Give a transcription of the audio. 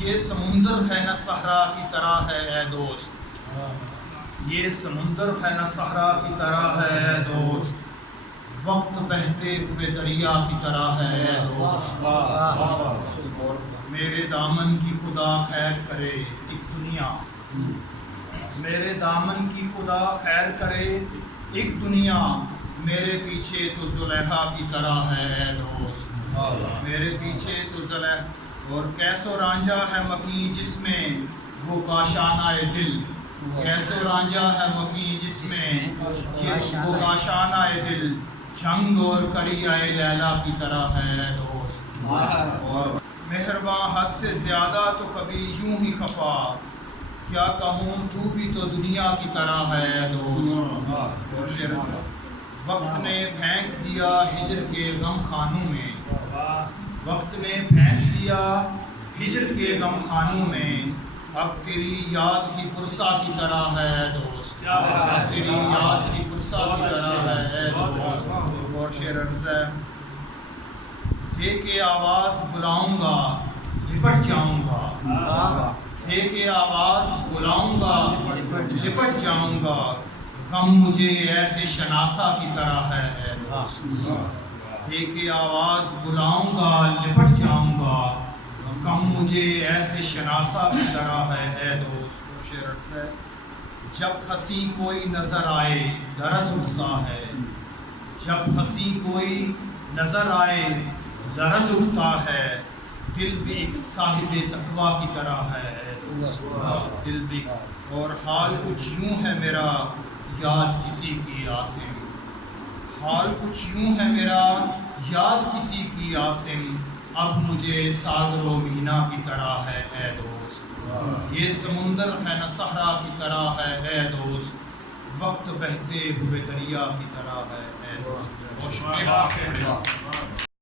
یہ سمندر ہے نہ صحرا کی طرح ہے اے دوست، یہ سمندر ہے نہ صحرا کی طرح ہے اے دوست، وقت بہتے ہوئے دریا کی طرح ہے اے دوست۔ میرے دامن کی خدا خیر کرے ایک دنیا، میرے دامن کی خدا خیر کرے ایک دنیا، میرے پیچھے تو زلیخا کی طرح ہے اے دوست، میرے پیچھے تو زلیخا، اور کیسو رانجھا ہے مکی جس میں وہ کاشانہ دل، کیسو رانجھا ہے مکی جس میں وہ کاشانہ دل، جھنگ اور کریائے لیلا کی طرح ہے اے دوست۔ اور مہرباں حد سے زیادہ تو کبھی یوں ہی خفا، کیا کہوں تو بھی تو دنیا کی طرح ہے اے دوست۔ اور شعر وقت نے پھینک دیا ہجر کے غم خانوں میں، وقت نے پھینک دیا ہجر کے غم خانوں میں، اب تیری یاد ہی پرسا کی طرح ہے اے دوست، اب تیری یاد ہی پرسا کی طرح ہے اے دوست۔ اور شعر عرض ہے، دے کے آواز بلاؤں گا لپٹ جاؤں گا، دے کے آواز بلاؤں گا لپٹ جاؤں گا، غم مجھے ایسے شناسا کی طرح ہے اے دوست، دے کے آواز بلاؤں گا لپٹ جاؤں گا، غم مجھے ایسے شناسا کی طرح ہے اے دوست۔ اور شعر عرض ہے، جب خسی کوئی نظر آئے لرز اٹھتا ہے، جب خسی کوئی نظر آئے لرز اٹھتا ہے، دل بھی ایک صاحب تقویٰ کی طرح ہے اے دوست، دل بھی، اور حال کچھ یوں ہے میرا یاد کسی کی عاصم، حال کچھ یوں ہے میرا یاد کسی کی عاصم، اب مجھے ساگر و مینا کی طرح ہے اے دوست، یہ سمندر ہے نہ صحرا کی طرح ہے اے دوست، وقت بہتے ہوئے دریا کی طرح ہے اے دوست۔